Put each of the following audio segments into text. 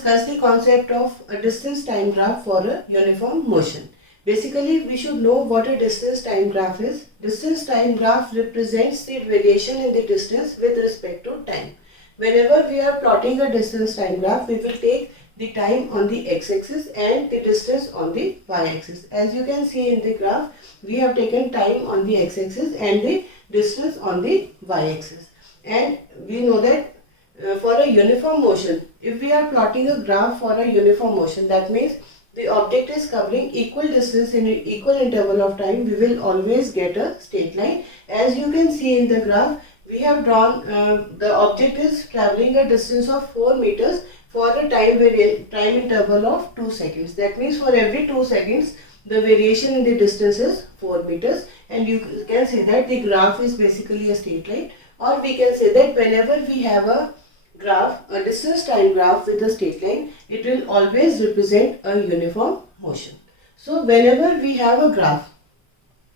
discuss the concept of a distance time graph for a uniform motion. Basically, we should know what a distance time graph is. Distance time graph represents the variation in the distance with respect to time. Whenever we are plotting a distance time graph, we will take the time on the x-axis and the distance on the y-axis. As you can see in the graph, we have taken time on the x-axis and the distance on the y-axis. And we know that for a uniform motion, if we are plotting a graph for a uniform motion, that means the object is covering equal distance in an equal interval of time, we will always get a straight line. As you can see in the graph, we have drawn the object is traveling a distance of 4 meters for a time interval of 2 seconds. That means for every 2 seconds, the variation in the distance is 4 meters, and you can see that the graph is basically a straight line. Or we can say that whenever we have a graph, a distance time graph with a straight line, it will always represent a uniform motion. So whenever we have a graph,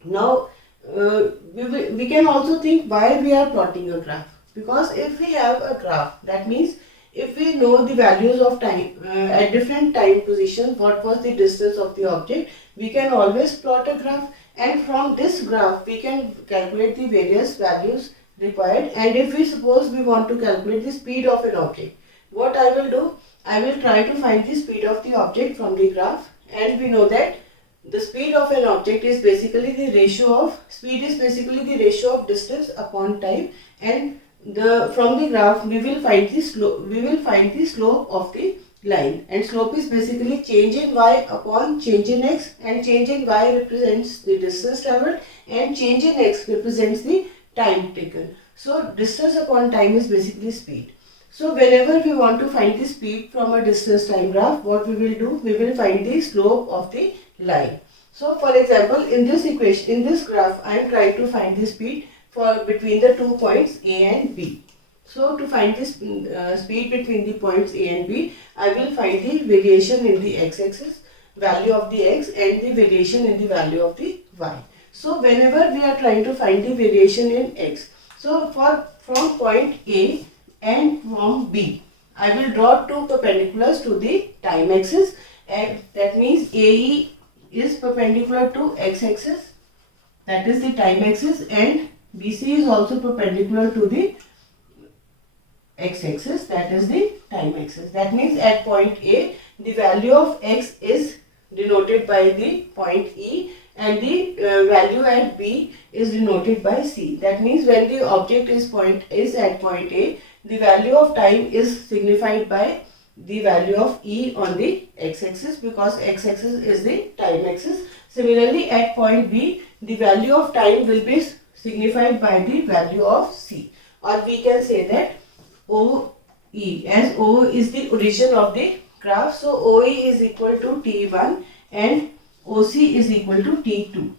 now we can also think why we are plotting a graph. Because if we have a graph, that means if we know the values of time at different time positions, what was the distance of the object, we can always plot a graph, and from this graph we can calculate the various values required. And if we suppose we want to calculate the speed of an object, what I will do, I will try to find the speed of the object from the graph, and we know that the speed of an object is basically the ratio of distance upon time, and from the graph we will find the slope of the line, and slope is basically change in y upon change in x, and change in y represents the distance traveled and change in x represents the time taken. So distance upon time is basically speed. So whenever we want to find the speed from a distance time graph, what we will do, we will find the slope of the line. So for example, in this equation, in this graph, I am trying to find the speed for between the 2 points A and B. So to find this speed between the points A and B, I will find the variation in the x-axis, value of the x, and the variation in the value of the y. So whenever we are trying to find the variation in x, so from point A and from B, I will draw two perpendiculars to the time axis, and that means AE is perpendicular to x-axis, that is the time axis, and BC is also perpendicular to the x-axis, that is the time axis. That means at point A, the value of x is denoted by the point E, and the value at B is denoted by C. That means when the object is at point A, the value of time is signified by the value of E on the x-axis, because x-axis is the time axis. Similarly, at point B, the value of time will be signified by the value of C. Or we can say that OE, as O is the origin of the graph, so OE is equal to T1 and OC is equal to T2.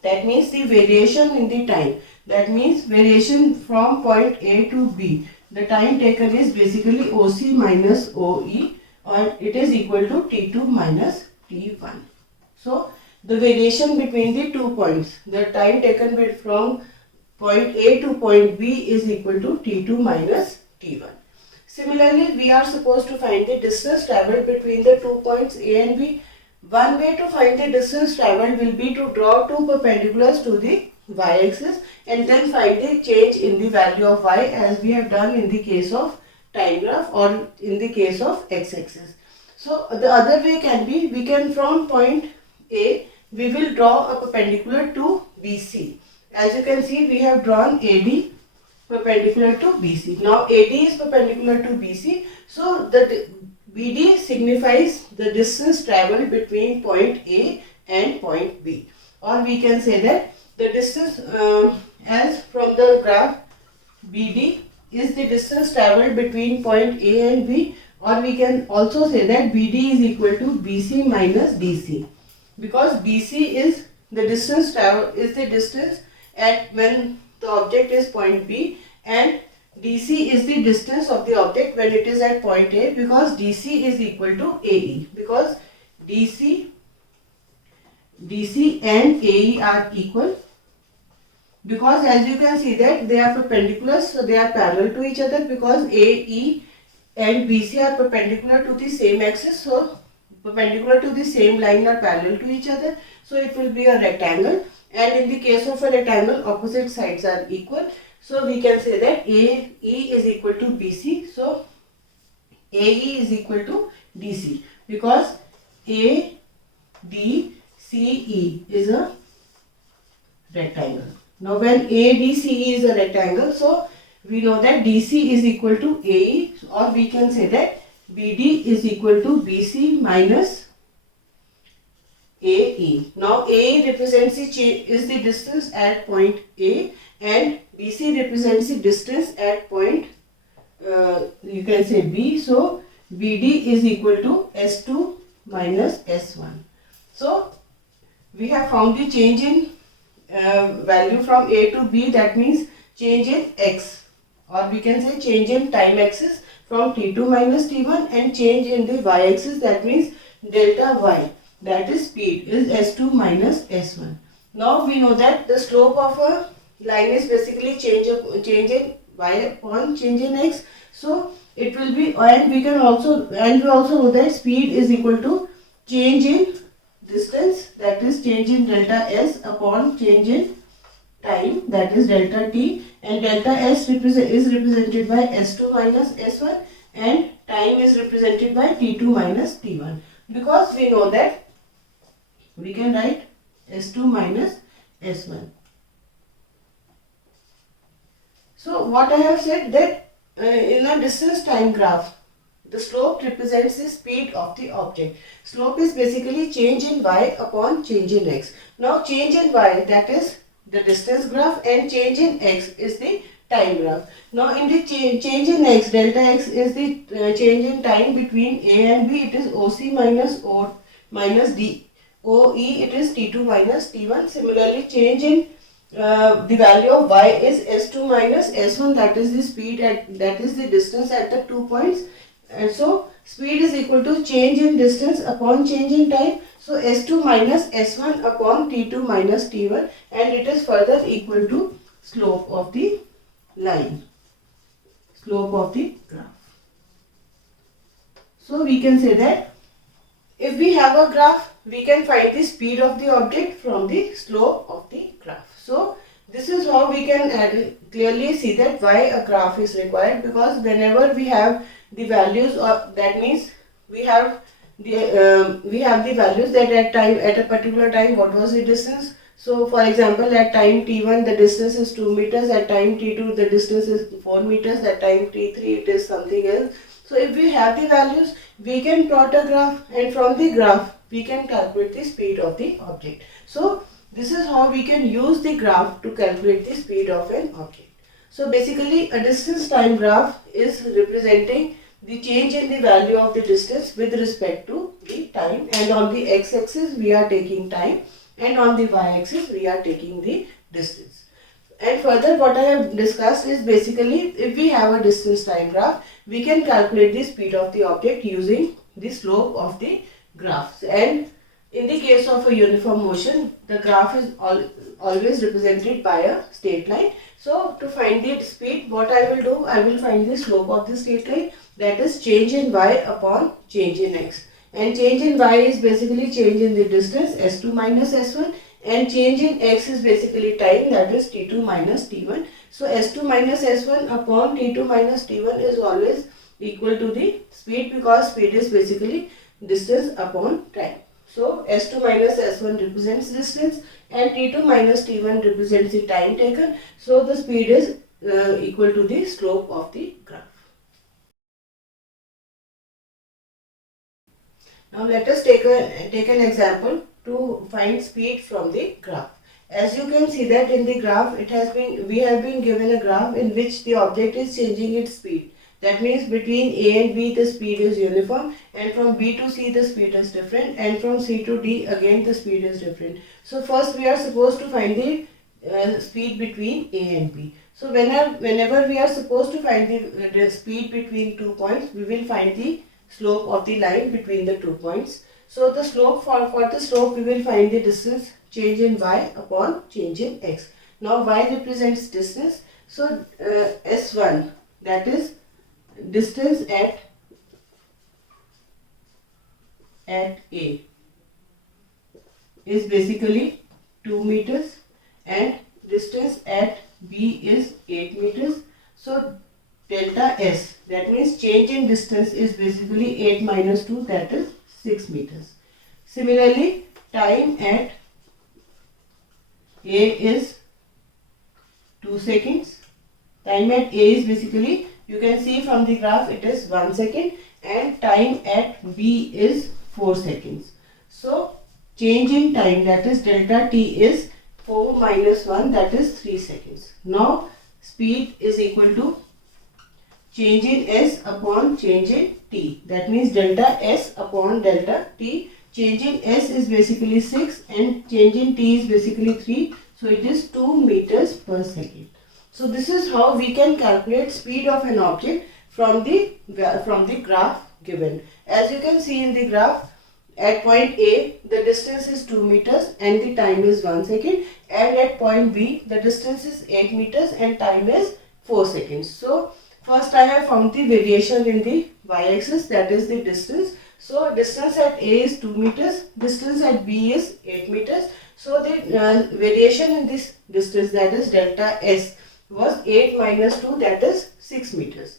That means the variation in the time, that means variation from point A to B, the time taken is basically OC minus OE, or it is equal to T2 minus T1. So the variation between the 2 points, the time taken from point A to point B is equal to T2 minus T1. Similarly, we are supposed to find the distance travelled between the 2 points A and B. One way to find the distance travelled will be to draw two perpendiculars to the y-axis and then find the change in the value of y, as we have done in the case of time graph or in the case of x-axis. So the other way can be, we can from point A, we will draw a perpendicular to BC. As you can see, we have drawn AD perpendicular to BC. Now AD is perpendicular to BC, so that BD signifies the distance travelled between point A and point B. Or we can say that the distance as from the graph, BD is the distance travelled between point A and B, or we can also say that BD is equal to BC minus DC, because BC is the distance at when the object is point B, and DC is the distance of the object when it is at point A, because DC is equal to AE, because DC and AE are equal, because as you can see that they are perpendicular, so they are parallel to each other, because AE and BC are perpendicular to the same axis, so perpendicular to the same line or parallel to each other, so it will be a rectangle. And in the case of a rectangle, opposite sides are equal, so we can say that AE is equal to BC, so AE is equal to DC, because ABCE is a rectangle. Now when ABCE is a rectangle, so we know that DC is equal to AE, or we can say that BD is equal to BC minus AE. Now AE represents is the distance at point A, and BC represents the distance at point you can say B. So BD is equal to S2 minus S1. So we have found the change in value from A to B, that means change in X, or we can say change in time axis from T2 minus T1, and change in the Y axis, that means delta Y, that is speed, is S2 minus S1. Now we know that the slope of a line is basically change in Y upon change in X. So it will be, and we also know that speed is equal to change in distance, that is change in delta S upon change in time, that is delta T, and delta S is represented by S2 minus S1, and time is represented by T2 minus T1. Because we know that we can write S2 minus S1. So what I have said, that in a distance time graph, the slope represents the speed of the object. Slope is basically change in Y upon change in X. Now change in Y, that is the distance graph, and change in X is the time graph. Now in the change in X, delta X is the change in time between A and B. It is OC minus O minus D. OE, it is T2 minus T1. Similarly, change in the value of Y is S2 minus S1, that is the speed that is the distance at the 2 points. And so speed is equal to change in distance upon change in time. So S2 minus S1 upon T2 minus T1, and it is further equal to slope of the line, slope of the graph. So we can say that if we have a graph, we can find the speed of the object from the slope of the graph. So this is how we can clearly see that why a graph is required, because whenever we have the values, or that means we have the values that at a particular time what was the distance. So for example, at time t1 the distance is 2 meters, at time t2 the distance is 4 meters, at time t3 it is something else. So if we have the values, we can plot a graph, and from the graph we can calculate the speed of the object. So this is how we can use the graph to calculate the speed of an object. So basically a distance time graph is representing the change in the value of the distance with respect to the time, and on the x-axis we are taking time, and on the y-axis we are taking the distance. And further, what I have discussed is basically if we have a distance time graph, we can calculate the speed of the object using the slope of the graphs. And in the case of a uniform motion, the graph is always represented by a straight line. So to find the speed, what I will do, I will find the slope of the straight line, that is change in y upon change in x. And change in y is basically change in the distance, s2 minus s1, and change in x is basically time, that is t2 minus t1. So s2 minus s1 upon t2 minus t1 is always equal to the speed, because speed is basically distance upon time. So s2 minus s1 represents distance, and t2 minus t1 represents the time taken. So the speed is equal to the slope of the graph. Now let us take an example to find speed from the graph. As you can see that in the graph, we have been given a graph in which the object is changing its speed. That means between A and B the speed is uniform, and from B to C the speed is different, and from C to D again the speed is different. So first we are supposed to find the speed between A and B. So whenever we are supposed to find the speed between 2 points, we will find the slope of the line between the 2 points. So the slope for the slope we will find the distance change in y upon change in x. Now y represents distance. So S1, that is distance at at A is basically 2 meters and distance at B is 8 meters. So delta S, that means change in distance, is basically 8 minus 2, that is 6 meters. Similarly, time at A is 2 seconds. Time at A is basically, you can see from the graph, it is 1 second, and time at B is 4 seconds. So change in time, that is delta T, is 4 minus 1, that is 3 seconds. Now speed is equal to change in S upon change in T. That means delta S upon delta T. Change in S is basically 6 and change in T is basically 3. So it is 2 meters per second. So this is how we can calculate speed of an object from the graph given. As you can see in the graph, at point A, the distance is 2 meters and the time is 1 second. And at point B, the distance is 8 meters and time is 4 seconds. So first I have found the variation in the y-axis, that is the distance. So distance at A is 2 meters, distance at B is 8 meters. So the variation in this distance, that is delta S, was 8 minus 2, that is 6 meters.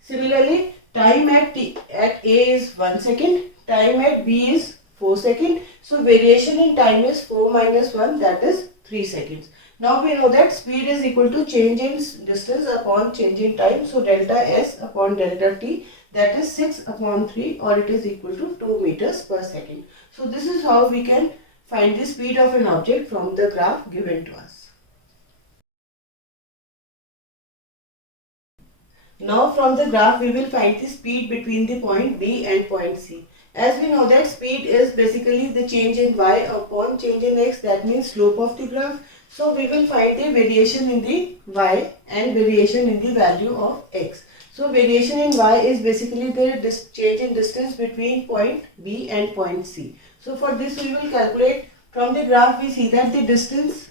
Similarly, time at A is 1 second, time at B is 4 seconds. So variation in time is 4 minus 1, that is 3 seconds. Now we know that speed is equal to change in distance upon change in time. So delta S upon delta T, that is 6 upon 3, or it is equal to 2 meters per second. So this is how we can find the speed of an object from the graph given to us. Now from the graph we will find the speed between the point B and point C. As we know that speed is basically the change in y upon change in x, that means slope of the graph. So we will find the variation in the y and variation in the value of x. So variation in y is basically the change in distance between point B and point C. So for this we will calculate from the graph. We see that the distance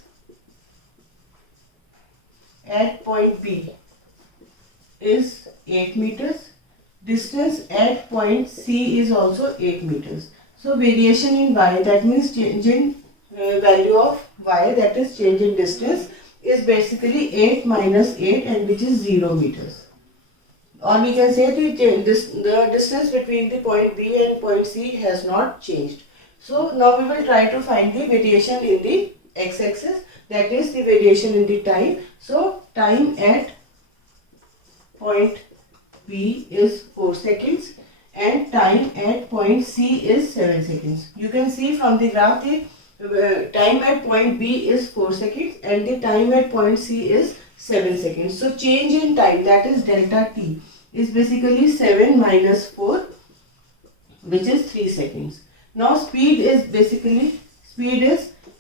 at point B is 8 meters. Distance at point C is also 8 meters. So variation in y, that means change in value of y, that is change in distance, is basically 8 minus 8, and which is 0 meters. Or we can say the distance between the point B and point C has not changed. So now we will try to find the variation in the x-axis, that is the variation in the time. So time at point B is 4 seconds and time at point C is 7 seconds. You can see from the graph the time at point B is 4 seconds and the time at point C is 7 seconds. So change in time, that is delta T, is basically 7 minus 4, which is 3 seconds. Now speed is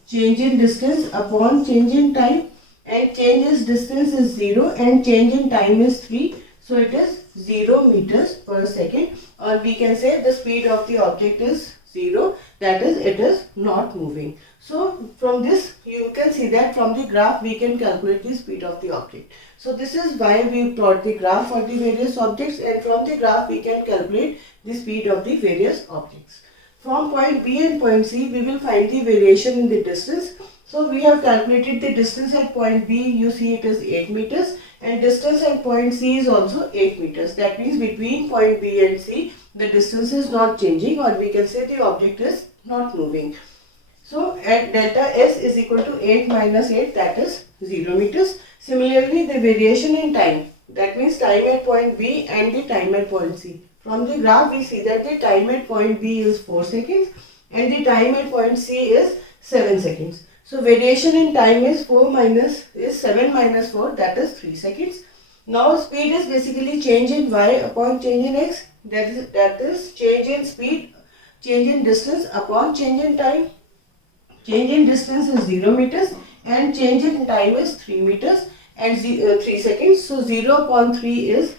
change in distance upon change in time, and change in distance is 0 and change in time is 3. So it is 0 meters per second, or we can say the speed of the object is 0, that is it is not moving. So from this you can see that from the graph we can calculate the speed of the object. So this is why we plot the graph for the various objects, and from the graph we can calculate the speed of the various objects. From point B and point C we will find the variation in the distance. So we have calculated the distance at point B, you see it is 8 meters, and distance at point C is also 8 meters. That means between point B and C the distance is not changing, or we can say the object is not moving. So at delta S is equal to 8 minus 8, that is 0 meters. Similarly, the variation in time, that means time at point B and the time at point C. From the graph we see that the time at point B is 4 seconds and the time at point C is 7 seconds. So variation in time is 7 minus 4, that is 3 seconds. Now speed is basically change in y upon change in x, that is change in speed, change in distance upon change in time. Change in distance is 0 meters and change in time is 3 meters and 3 seconds. So 0 upon 3 is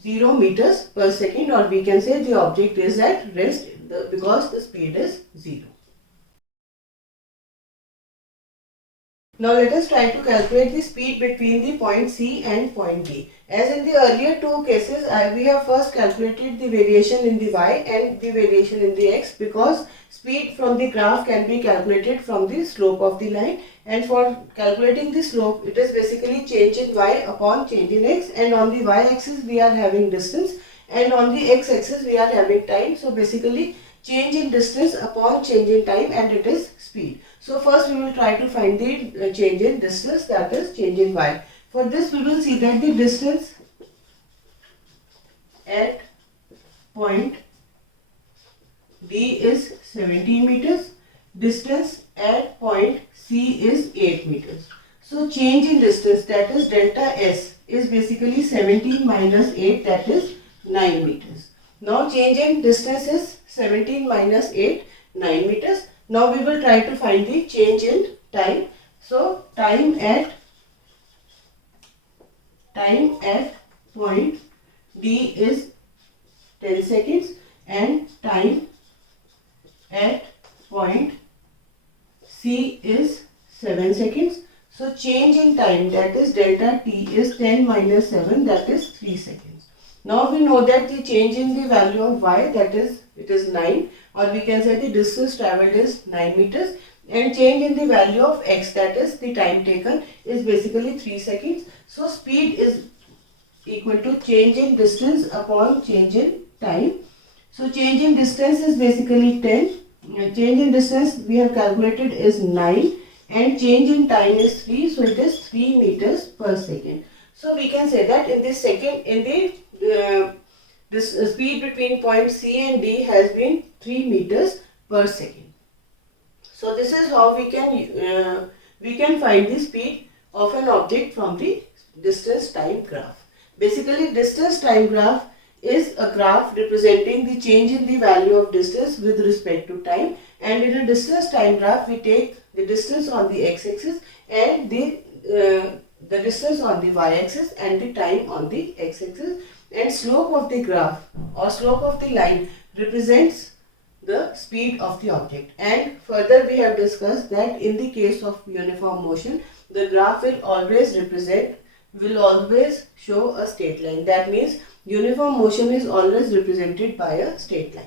0 meters per second, or we can say the object is at rest the, because the speed is 0. Now let us try to calculate the speed between the point C and point D. As in the earlier two cases, we have first calculated the variation in the y and the variation in the x, because speed from the graph can be calculated from the slope of the line, and for calculating the slope it is basically change in y upon change in x, and on the y axis we are having distance and on the x axis we are having time. So basically change in distance upon change in time, and it is speed. So first we will try to find the change in distance, that is change in y. For this we will see that the distance at point D is 17 meters, distance at point C is 8 meters. So change in distance, that is delta S, is basically 17 minus 8, that is 9 meters. Now change in distance is 17 minus 8, 9 meters. Now we will try to find the change in time. So time at point D is 10 seconds and time at point C is 7 seconds. So change in time, that is delta T, is 10 minus 7, that is 3 seconds. Now we know that the change in the value of y, that is it is 9, or we can say the distance travelled is 9 meters, and change in the value of x, that is the time taken, is basically 3 seconds. So speed is equal to change in distance upon change in time. So change in distance is basically 10, change in distance we have calculated is 9, and change in time is 3, so it is 3 meters per second. So we can say that in this this speed between point C and D has been 3 meters per second. So this is how we can find the speed of an object from the distance time graph. Basically, distance time graph is a graph representing the change in the value of distance with respect to time, and in a distance time graph we take the distance on the x-axis and the distance on the y-axis and the time on the x-axis, and slope of the graph or slope of the line represents the speed of the object. And further we have discussed that in the case of uniform motion, the graph will always show a straight line. That means uniform motion is always represented by a straight line.